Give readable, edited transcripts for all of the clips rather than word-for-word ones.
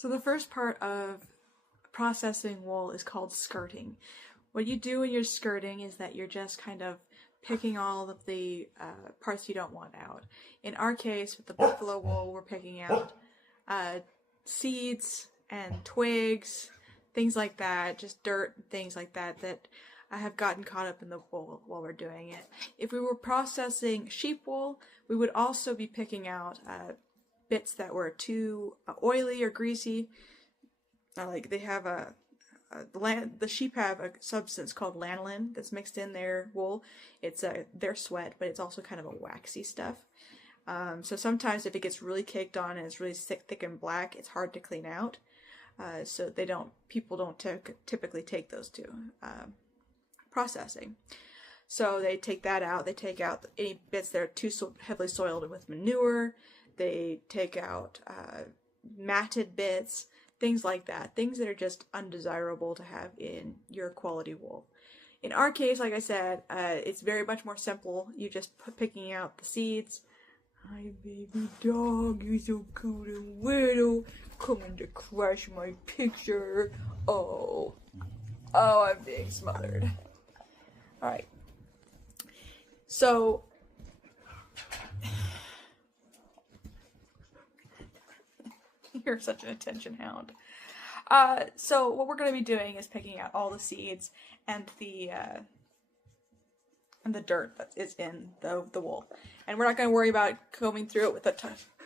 So the first part of processing wool is called skirting. What you do when you're skirting is that you're just kind of picking all of the parts you don't want out. In our case, with the buffalo wool, we're picking out seeds and twigs, things like that, just dirt, things like that that have gotten caught up in the wool while we're doing it. If we were processing sheep wool, we would also be picking out bits that were too oily or greasy. Like they have the sheep have a substance called lanolin that's mixed in their wool. It's their sweat, but it's also kind of a waxy stuff. So sometimes if it gets really caked on and it's really thick and black, it's hard to clean out. So people don't typically take those to processing. So they take that out. They take out any bits that are too heavily soiled with manure. They take out matted bits, things like that. Things that are just undesirable to have in your quality wool. In our case, like I said, it's very much more simple. You just picking out the seeds. Hi, baby dog, you're so cute and little. Coming to crush my picture. Oh, I'm being smothered. Alright. So, you're such an attention hound. So what we're going to be doing is picking out all the seeds and the dirt that is in the wool. And we're not going to worry about combing through it with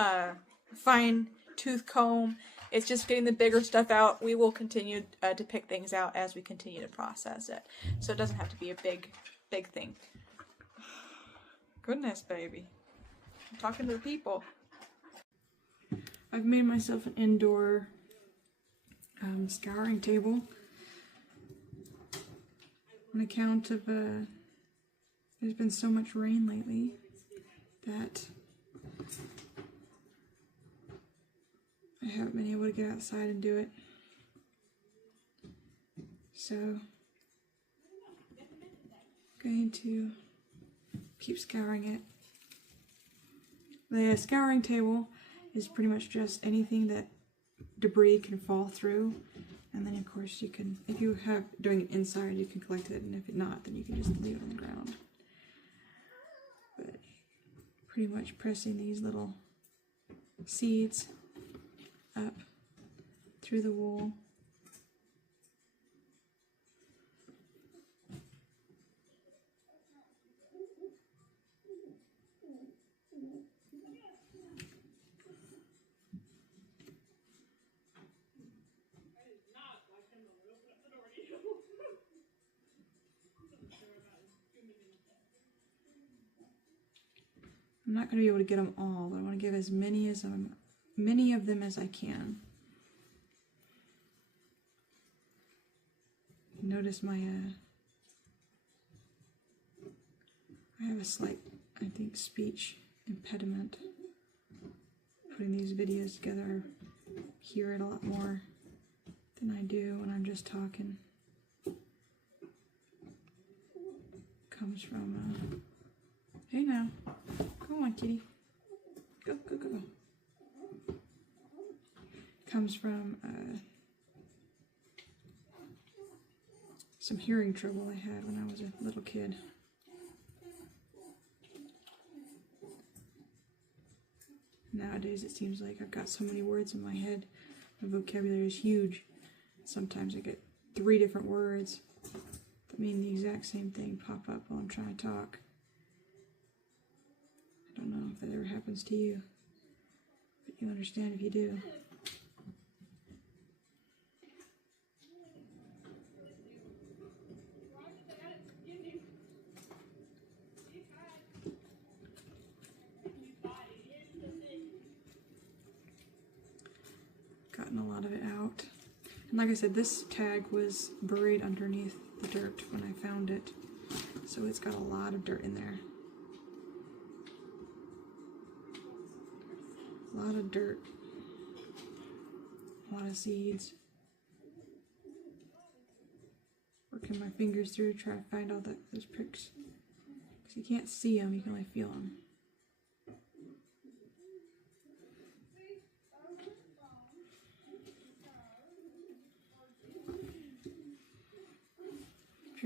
a fine tooth comb. It's just getting the bigger stuff out. We will continue to pick things out as we continue to process it. So it doesn't have to be a big thing. Goodness, baby. I'm talking to the people. I've made myself an indoor scouring table on account of there's been so much rain lately that I haven't been able to get outside and do it. So I'm going to keep scouring it. The scouring table is pretty much just anything that debris can fall through, and then of course you can, if you have doing it inside, you can collect it, and if not, then you can just leave it on the ground. But pretty much pressing these little seeds up through the wool. I'm not going to be able to get them all, but I want to give as many of them as I can. Notice my I have a slight, I think, speech impediment. Putting these videos together, I hear it a lot more than I do when I'm just talking. Comes from hey now. Go on, kitty. Go, go, go, go. Comes from some hearing trouble I had when I was a little kid. Nowadays it seems like I've got so many words in my head. My vocabulary is huge. Sometimes I get 3 different words that mean the exact same thing pop up while I'm trying to talk. I don't know if that ever happens to you, but you understand if you do. Gotten a lot of it out. And like I said, this tag was buried underneath the dirt when I found it, so it's got a lot of dirt in there. A lot of dirt, a lot of seeds. Working my fingers through, trying to find all those pricks. Because you can't see them, you can only feel them.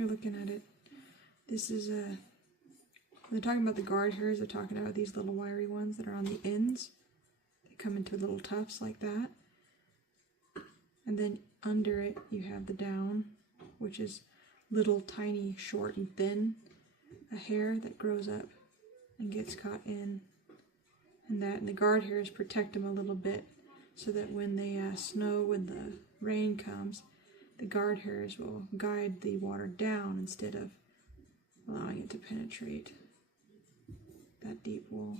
you're looking at it, this is when they're talking about the guard hairs, they're talking about these little wiry ones that are on the ends. They come into little tufts like that. And then under it, you have the down, which is little, tiny, short, and thin, a hair that grows up and gets caught in. And the guard hairs protect them a little bit so that when they snow, when the rain comes, the guard hairs will guide the water down instead of allowing it to penetrate that deep wool.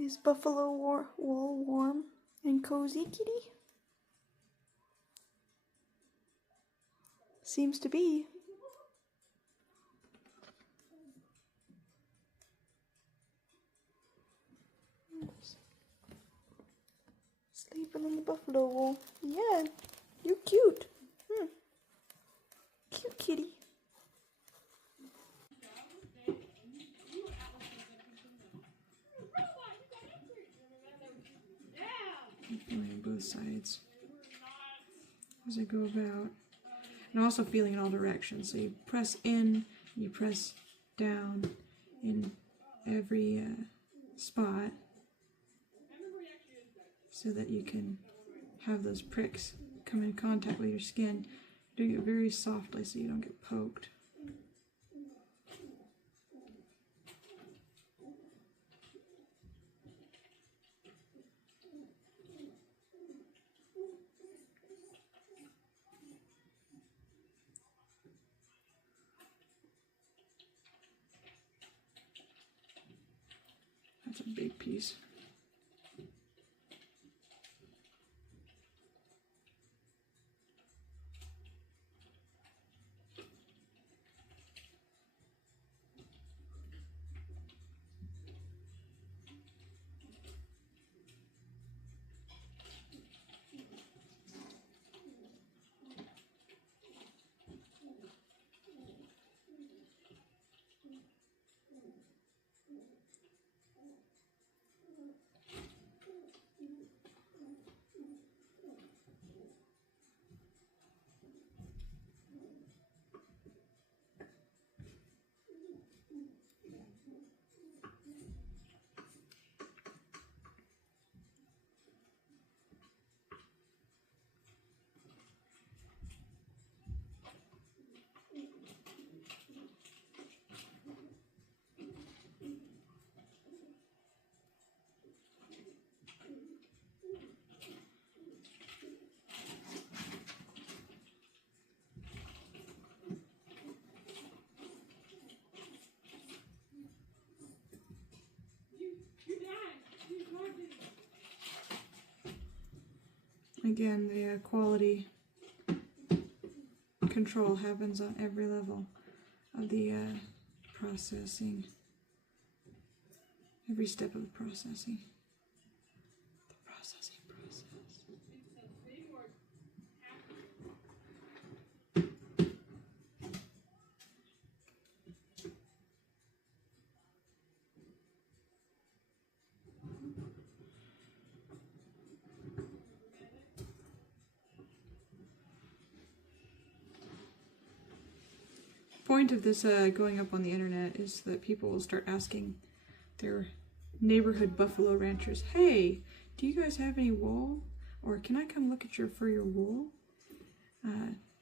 Is buffalo wool warm and cozy, kitty? Seems to be. Sleeping in the buffalo wool. Yeah, you're cute. Cute kitty. Feeling both sides as I go about, and also feeling in all directions. So you press in, you press down in every spot so that you can have those pricks come in contact with your skin. Doing it very softly so you don't get poked. That's a big piece. Again, the quality control happens on every level of the processing, every step of the processing. The processing process. Point of this going up on the internet is that people will start asking their neighborhood buffalo ranchers, hey, do you guys have any wool? Or can I come look at for your wool?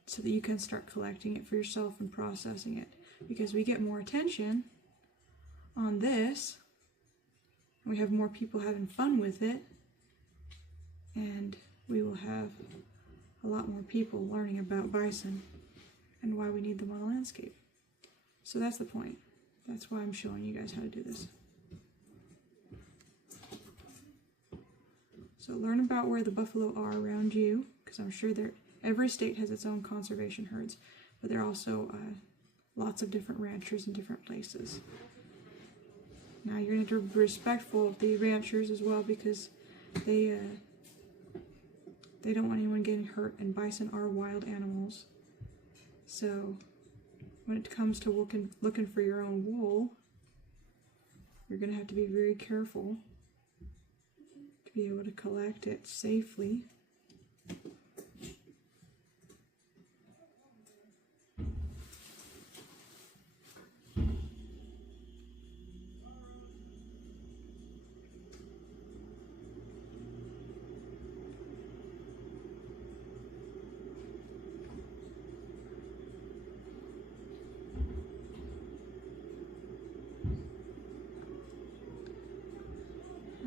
So that you can start collecting it for yourself and processing it. Because we get more attention on this, and we have more people having fun with it, and we will have a lot more people learning about bison and why we need them on the landscape. So that's the point. That's why I'm showing you guys how to do this. So learn about where the buffalo are around you, because I'm sure every state has its own conservation herds, but they're also lots of different ranchers in different places. Now you're going to have to be respectful of the ranchers as well, because they don't want anyone getting hurt, and bison are wild animals. So when it comes to looking for your own wool, you're going to have to be very careful to be able to collect it safely.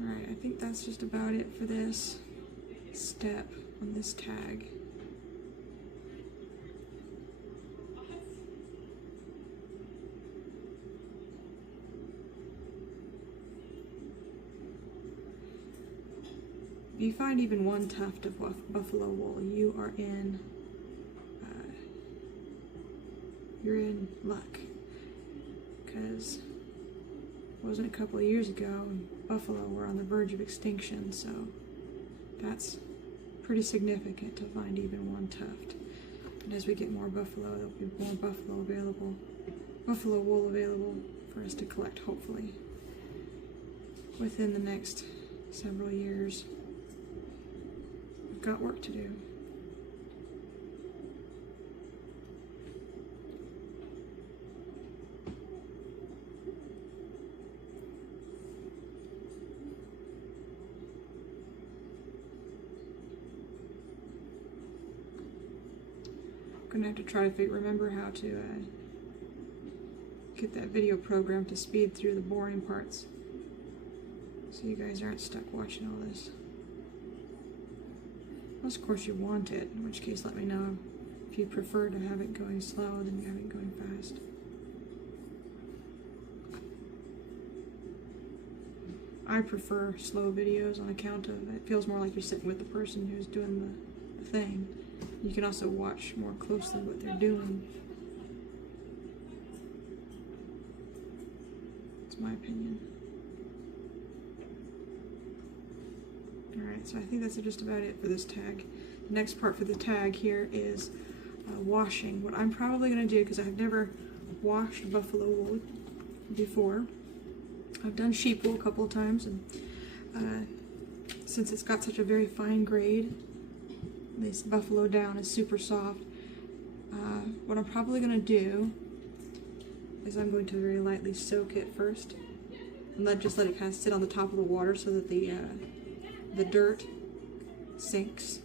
Alright, I think that's just about it for this step on this tag. If you find even one tuft of buffalo wool, you're in luck, because it wasn't a couple of years ago and buffalo were on the verge of extinction, so that's pretty significant to find even one tuft. And as we get more buffalo, there'll be more buffalo wool available for us to collect, hopefully, within the next several years. We've got work to do. I'm gonna have to try to remember how to get that video program to speed through the boring parts, so you guys aren't stuck watching all this. Unless, of course, you want it, in which case let me know. If you prefer to have it going slow than you have it going fast. I prefer slow videos on account of it feels more like you're sitting with the person who's doing the thing. You can also watch more closely what they're doing. It's my opinion. Alright, so I think that's just about it for this tag. The next part for the tag here is washing. What I'm probably going to do, because I've never washed buffalo wool before, I've done sheep wool a couple of times, and since it's got such a very fine grade, this buffalo down is super soft. What I'm probably going to do is I'm going to very lightly soak it first, and just let it kind of sit on the top of the water so that the dirt sinks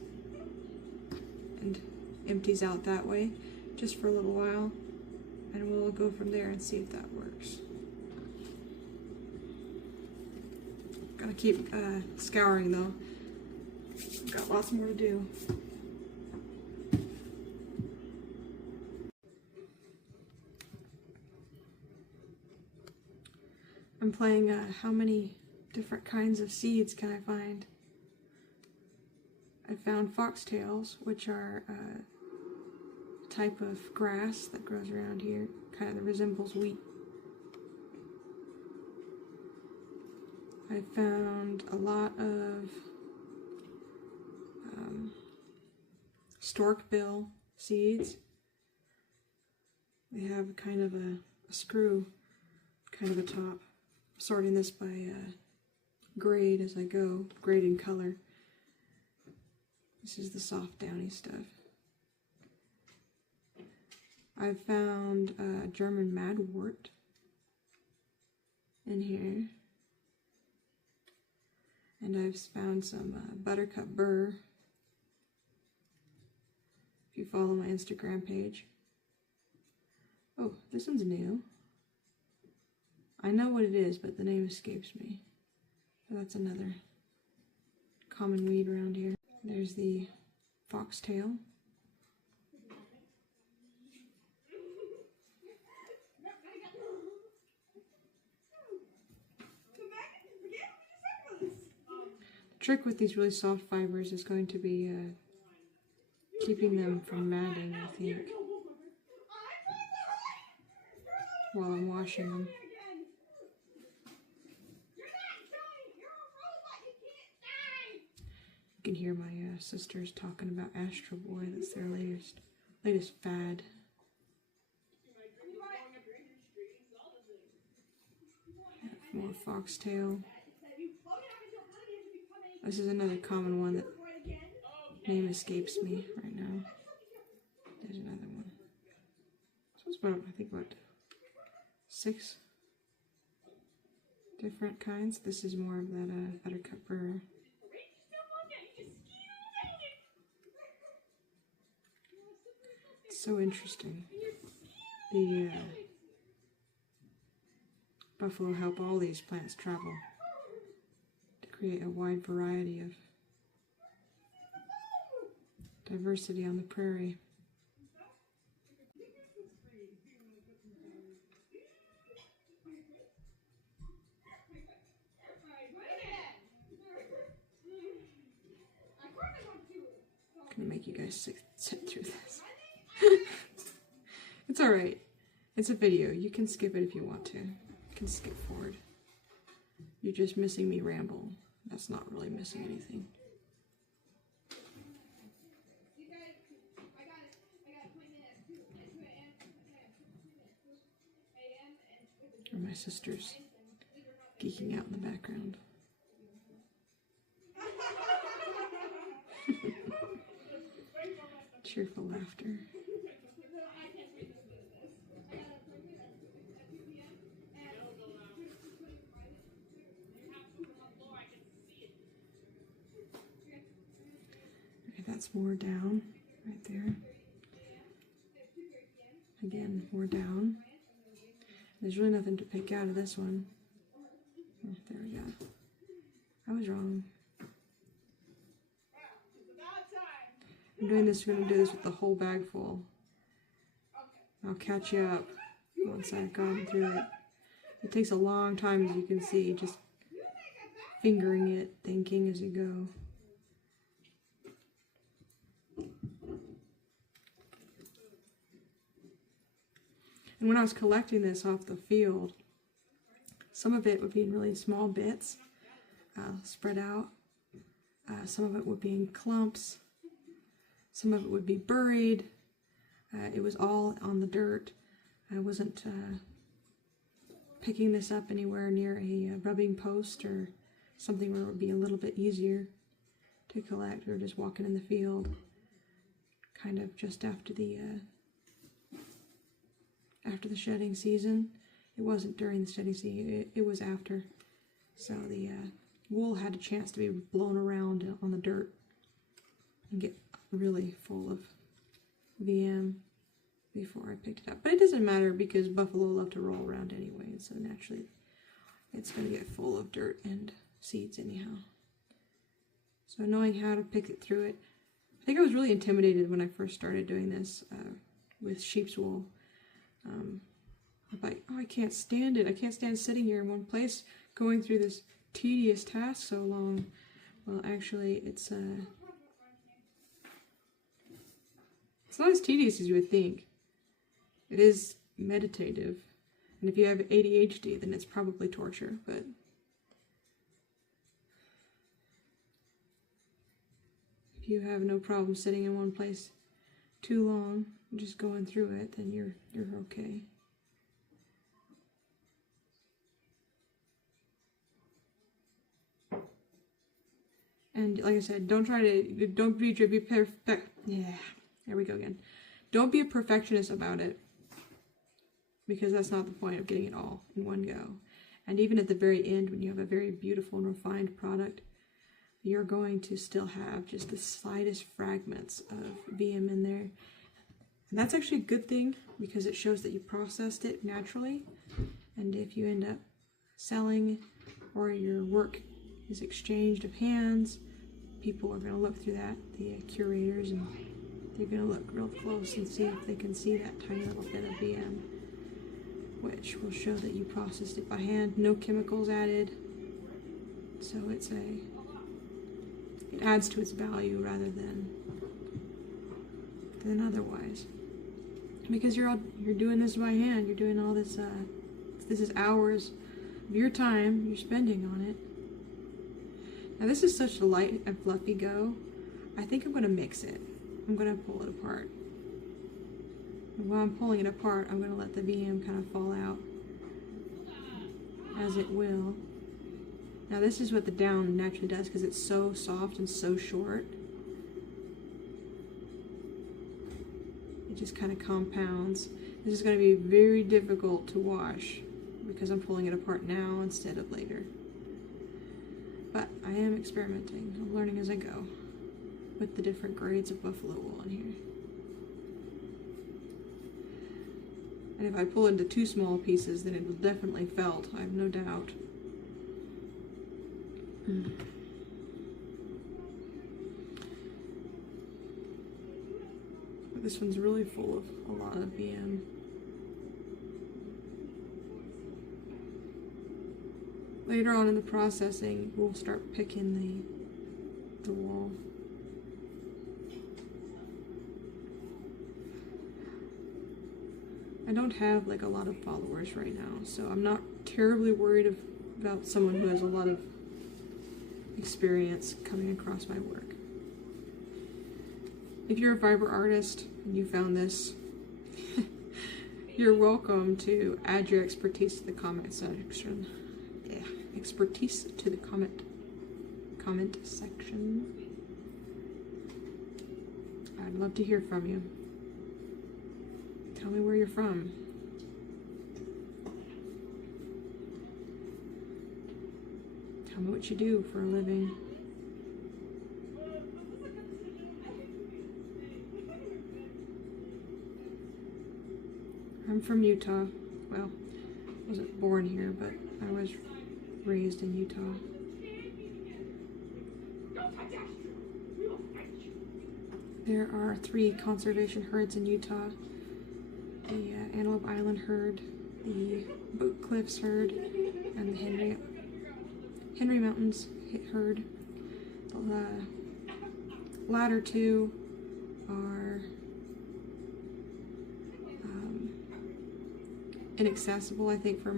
and empties out that way, just for a little while, and we'll go from there and see if that works. Gotta keep scouring though. Got lots more to do. I'm playing how many different kinds of seeds can I find? I found foxtails, which are a type of grass that grows around here, kind of resembles wheat. I found a lot of storkbill seeds. They have kind of a screw, kind of a top. I'm sorting this by grade as I go, grade in color. This is the soft downy stuff. I found German madwort in here. And I've found some buttercup burr, if you follow my Instagram page. Oh, this one's new. I know what it is, but the name escapes me. But that's another common weed around here. There's the foxtail. The trick with these really soft fibers is going to be keeping them from matting, I think. while I'm washing them. You can hear my sisters talking about Astro Boy. That's their latest fad. More foxtail. This is another common one that name escapes me right now. There's another one. So it's about, I think, about 6 different kinds. This is more of that buttercup. It's so interesting. The buffalo help all these plants travel to create a wide variety of diversity on the prairie. I'm gonna make you guys sit through this. It's alright. It's a video. You can skip it if you want to. You can skip forward. You're just missing me ramble. That's not really missing anything. Or my sisters geeking out in the background. Cheerful laughter. Okay, that's more down right there. Again, more down. There's really nothing to pick out of this one. Oh, there we go. I was wrong. I'm doing this, we're going to do this with the whole bag full. I'll catch you up once I've gone through it. It takes a long time, as you can see, just fingering it, thinking as you go. And when I was collecting this off the field, some of it would be in really small bits, spread out. Some of it would be in clumps. Some of it would be buried. It was all on the dirt. I wasn't picking this up anywhere near a rubbing post or something where it would be a little bit easier to collect. We were just walking in the field, kind of just after the shedding season. It wasn't during the shedding season, it was after. So the wool had a chance to be blown around on the dirt and get really full of VM before I picked it up. But it doesn't matter because buffalo love to roll around anyway, and so naturally it's going to get full of dirt and seeds anyhow. So knowing how to pick it through it, I think I was really intimidated when I first started doing this with sheep's wool. I'm like, oh, I can't stand it. I can't stand sitting here in one place going through this tedious task so long. Well, actually, it's not as tedious as you would think. It is meditative. And if you have ADHD, then it's probably torture, but if you have no problem sitting in one place too long, just going through it, then you're okay. And like I said, don't be perfect. Yeah, there we go again. Don't be a perfectionist about it, because that's not the point of getting it all in one go. And even at the very end, when you have a very beautiful and refined product, you're going to still have just the slightest fragments of VM in there. And that's actually a good thing, because it shows that you processed it naturally. And if you end up selling, or your work is exchanged of hands, people are going to look through that, the curators, and they're going to look real close and see if they can see that tiny little bit of VM, which will show that you processed it by hand, no chemicals added. So it adds to its value rather than otherwise. Because you're doing this by hand. You're doing all this. This is hours of your time you're spending on it. Now this is such a light and fluffy go. I think I'm going to mix it. I'm going to pull it apart. And while I'm pulling it apart, I'm going to let the VM kind of fall out, as it will. Now this is what the down naturally does because it's so soft and so short. It just kind of compounds. This is going to be very difficult to wash because I'm pulling it apart now instead of later. But I am experimenting. I'm learning as I go with the different grades of buffalo wool in here. And if I pull into too small pieces, then it will definitely felt, I have no doubt. This one's really full of a lot of VM. Later on in the processing, we'll start picking the wool. I don't have like a lot of followers right now, so I'm not terribly worried about someone who has a lot of experience coming across my work. If you're a fiber artist and you found this, you're welcome to add your expertise to the comment section. Yeah, expertise to the comment section. I'd love to hear from you. Tell me where you're from. Tell me what you do for a living. I'm from Utah. Well, I wasn't born here, but I was raised in Utah. There are 3 conservation herds in Utah. The Antelope Island herd, the Boat Cliffs herd, and the Henry Mountains herd. The latter 2 are inaccessible, I think, for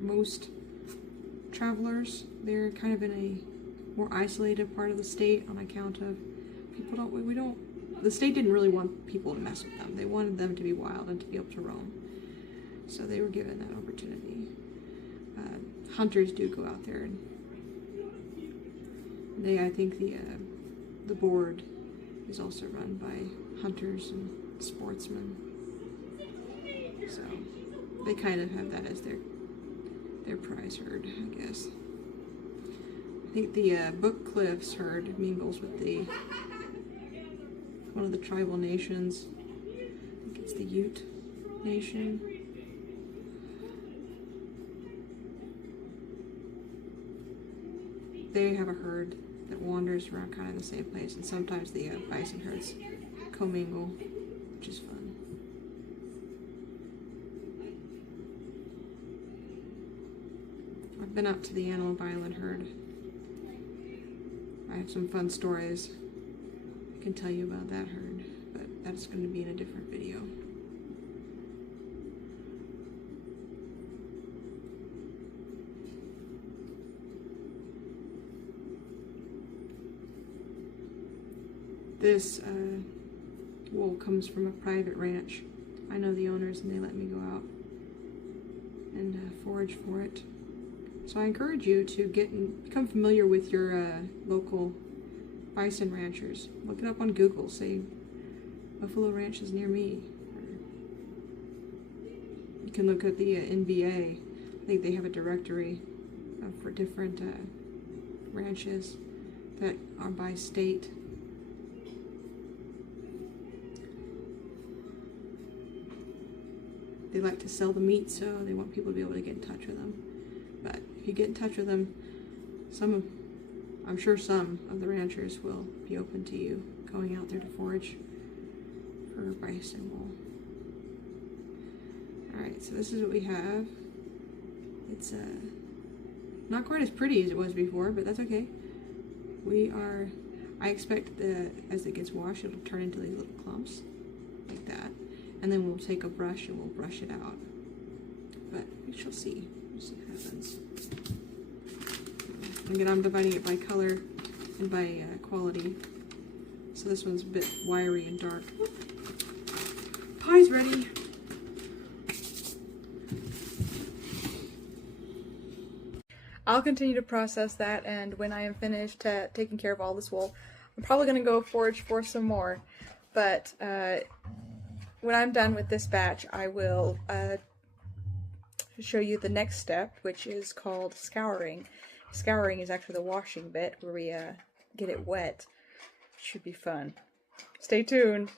most travelers. They're kind of in a more isolated part of the state on account of the state didn't really want people to mess with them. They wanted them to be wild and to be able to roam. So they were given that opportunity. Hunters do go out there, and I think the board is also run by hunters and sportsmen. So they kind of have that as their prize herd, I guess. I think the Book Cliffs herd mingles with one of the tribal nations. I think it's the Ute Nation. They have a herd that wanders around kind of the same place, and sometimes the bison herds commingle, which is fun. I've been up to the Antelope Island herd. I have some fun stories I can tell you about that herd, but that's going to be in a different video. This wool comes from a private ranch. I know the owners and they let me go out and forage for it. So I encourage you to become familiar with your local bison ranchers. Look it up on Google. Say, Buffalo Ranch is near me. You can look at the NBA. I think they have a directory for different ranches that are by state. They like to sell the meat, so they want people to be able to get in touch with them. But if you get in touch with them, I'm sure some of the ranchers will be open to you going out there to forage for bison wool. Alright, so this is what we have. It's not quite as pretty as it was before, but that's okay. I expect that as it gets washed, it'll turn into these little clumps, like that. and then we'll take a brush and we'll brush it out. But we shall see. We'll see what happens. Again, I'm dividing it by color and by quality. So this one's a bit wiry and dark. Pie's ready. I'll continue to process that, and when I am finished taking care of all this wool, I'm probably going to go forage for some more. But when I'm done with this batch, I will show you the next step, which is called scouring. Scouring is actually the washing bit, where we get it wet. Should be fun. Stay tuned.